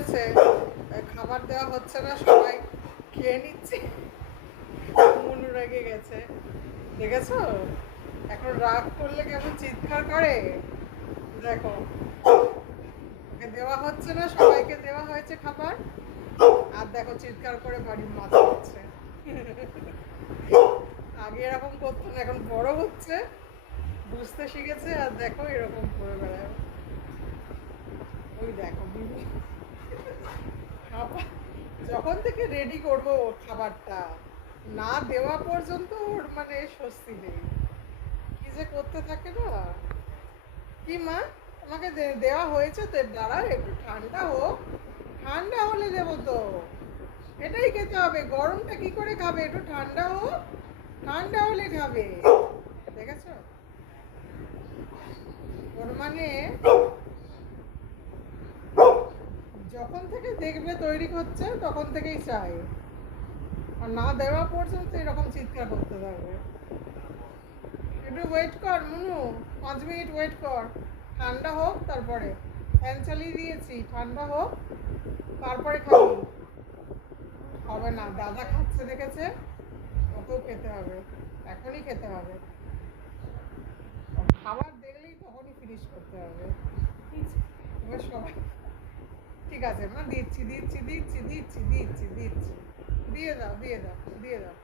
হয়েছে, খাবার দেওয়া হচ্ছে না, সবাই খেয়ে নিচ্ছে। মনু রেগে গেছে, দেখেছো? এখন রাগ করলে কেমন চিৎকার করে, দেখো। ওকে দেওয়া হচ্ছে না, সবাইকে দেওয়া হয়েছে খাবার, আর দেখো চিৎকার করে বাড়ির মাথা হচ্ছে। আগে এরকম করতো না, এখন বড় হচ্ছে, বুঝতে শিখেছে, আর দেখো এরকম করে বেড়ায়। ওই দেখো খাবার যখন থেকে রেডি করবো খাবারটা না দেওয়া পর্যন্ত ওর মানে স্বস্তি নেই, কি যে করতে থাকে না। কি মা, তোমাকে দেওয়া হয়েছে তো, দাঁড়াও একটু ঠান্ডা হোক, ঠান্ডা হলে দেবো তো। এটাই খেতে হবে, গরমটা কি করে খাবে, একটু ঠান্ডা হোক, ঠান্ডা হলে খাবে। দেখেছো? ওর মানে যখন থেকে দেখবে তৈরি হচ্ছে তখন থেকেই চাই, আর না দেওয়া পর্যন্ত এরকম চিৎকার করতে থাকবে। একটু ওয়েট কর মুনু, 5 মিনিট ওয়েট কর, ঠান্ডা হোক তারপরে। ফ্যান চালিয়ে দিয়েছি, ঠান্ডা হোক তারপরে খাবি। হবে না, দাদা খাচ্ছে দেখেছে, ওকেও খেতে হবে, এখনই খেতে হবে। খাবার দেখলেই তখনই ফিনিশ করতে হবে। এবার সবাই ঠিক আছে মা, দিচ্ছি দিচ্ছি দিচ্ছি দিচ্ছি দিচ্ছি দিচ্ছি, দিয়ে দাও দিয়ে দাও দিয়ে দাও।